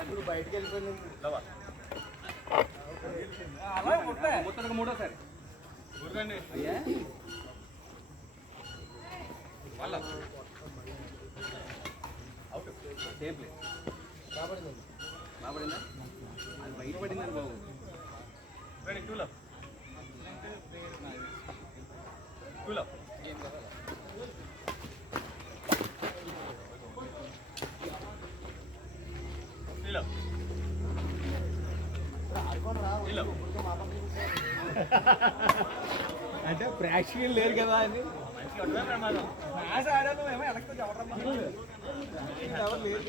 ఇప్పుడు బయటకు వెళ్ళిపోయింది మొత్తం మూడోసారి గుర్రండి అయ్యా వాళ్ళ అవుట్ సేమ్ ప్లేస్ బాబడిందా అది బయట పడిందని బాబు రెడీ టూలో అంటే ప్రేక్షకులు లేరు కదా అని మ్యాచ్ ఆడాను ఏమో ఎలక్ట్రిక్ ఎవరు లేరు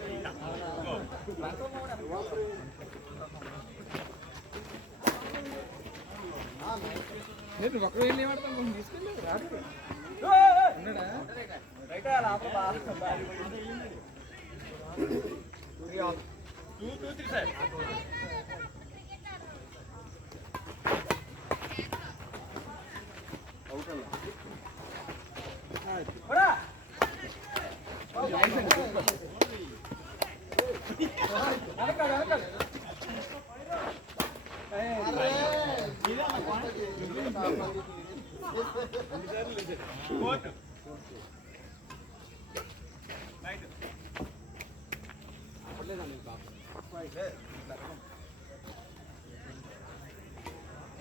నేను ఒక్క వెళ్ళి ఏమాడతాను తీసుకెళ్ళి రాడు ఉన్నాడా right two three sir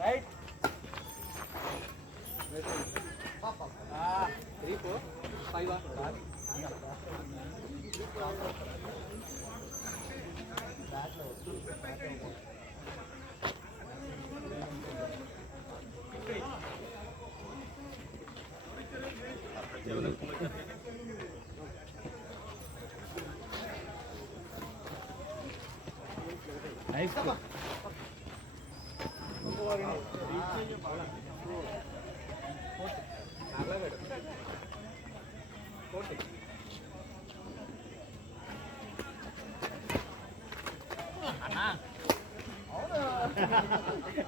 right 3 4 5 nice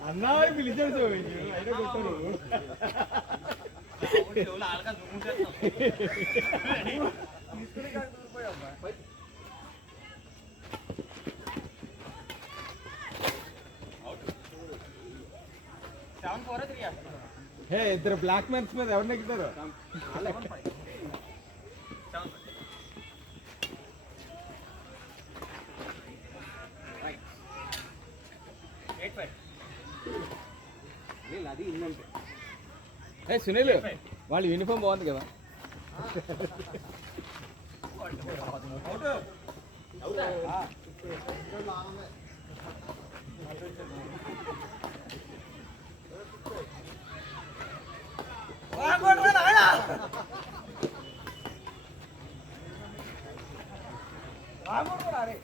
అన్నా పిలిచాడు అయినా కొట్టారు హే ఇద్దరు బ్లాక్ మ్యాన్స్ మీద ఎవరు నెక్కుతారు అది ఇందంటే ఏ సునీల్ వాళ్ళ యూనిఫామ్ బాగుంది కదా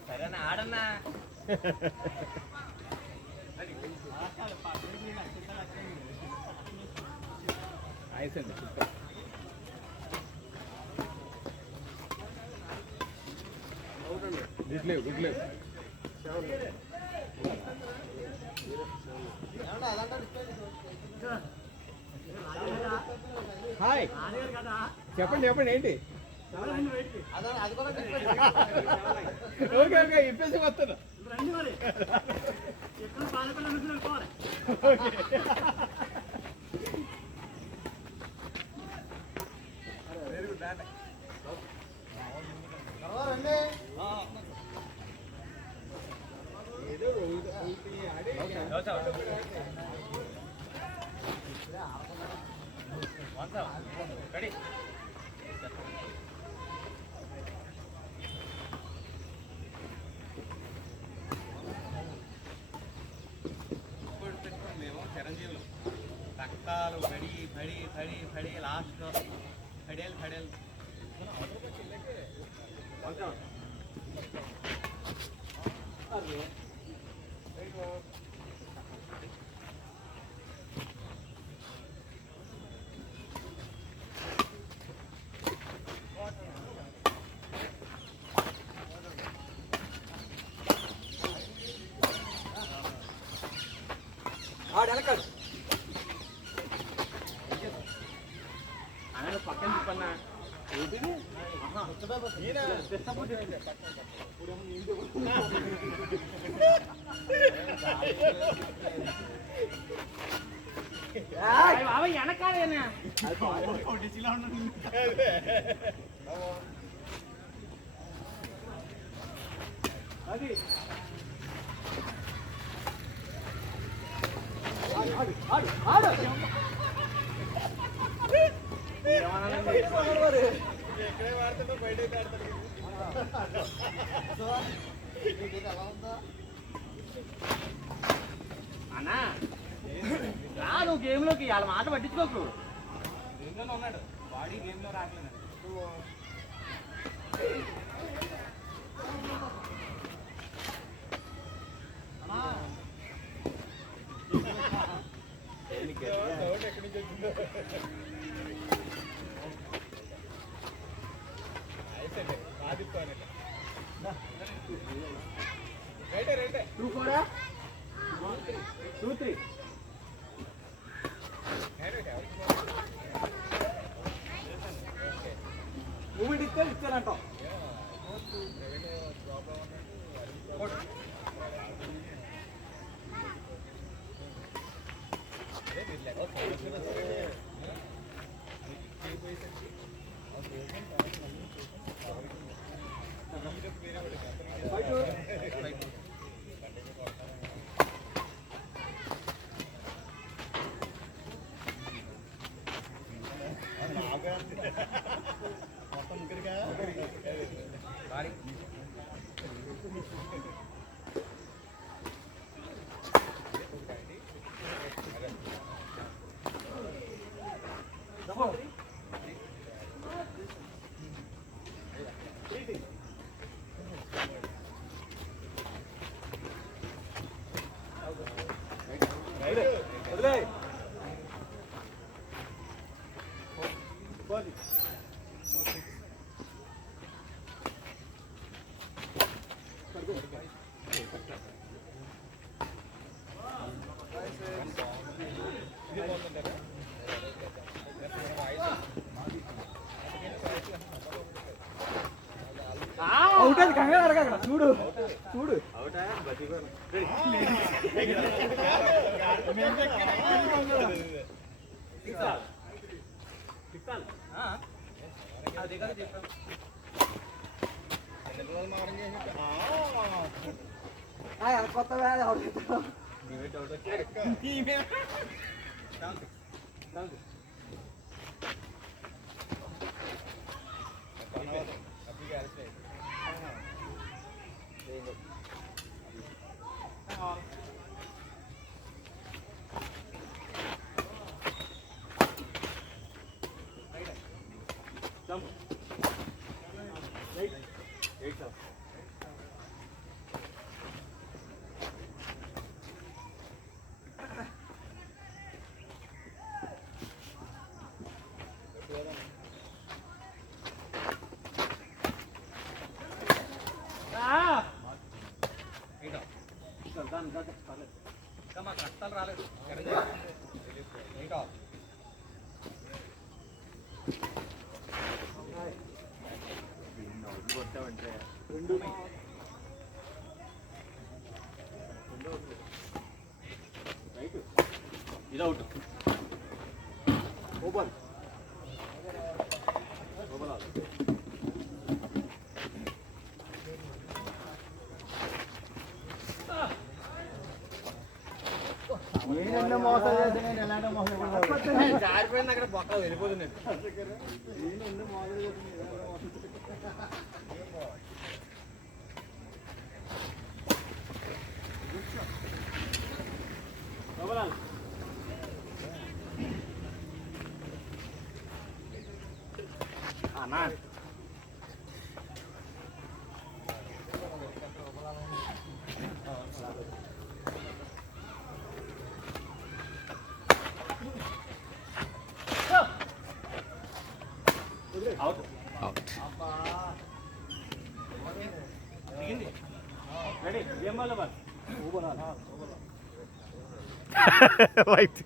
సరేనా ఆడన్నా నైస్ అండి గుడ్ లేవ్ గుడ్ లేవ్ హాయ్ చెప్పండి చెప్పండి ఏంటి ఓకే ఓకే ఇప్పేసి వస్తాను రెడీ మేము చిరంజీవులు రక్తాలు ఫడి ఫడి ఫడి ఫడి లాస్ట్ ఫడేలు ఫడేలు వెనకాడు ఆయన పక్కన చెప్పన్నా వెనకాలేనా అది ఆడు ఆడు ఆడు ఎక్కడే వాడుతుంటో బయట ఆడతాడు. అన్నా రా నువ్వు గేమ్లోకి వాళ్ళ మాట పట్టించుకోకు. గేమ్లోనే ఉన్నాడు, బాడీ గేమ్లో రావట్లేదు. ఎక్కడి నుంచి వచ్చిందో రైటే రైటే 2-4 2-3 మూమెంట్ ఇస్తే ఇచ్చారంటాం. అవుతుంది కంగారు అడగ అక్కడ చూడు చూడు కొత్త మా కష్టాలు రాలేదు. ఇది అవుట్ ఓపెన్ నేనెన్నో మోసాలు చేస్తే నేను ఎలాంటి మోసాలు జారిపోయింది అక్కడ బొక్క వెళ్ళిపోతుంది. నేనెన్నో మోసాలు చేస్తే అన్నా Right.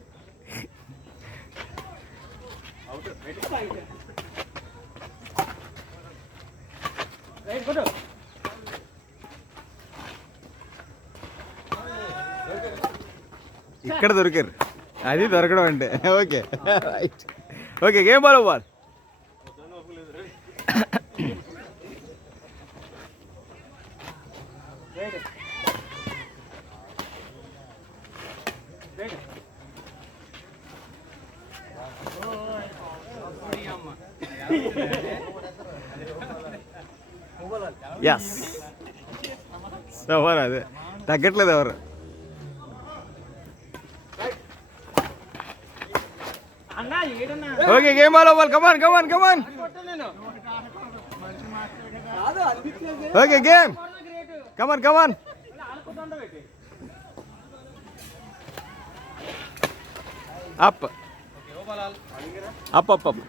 రైట్ కొట్టు. ఇక్కడ దొరికారు, అది దొరకడం అంటే. Okay right, okay game ball ball. Right right. Yes ఎవరు అదే తగ్గట్లేదు ఎవరు. అన్నా ఏడన్నా okay game ball ball, come on come on come on. కొట్టు నేను. Okay game, come on come on. ఆడుకుంటా పెట్టి up okay oh ball up up up.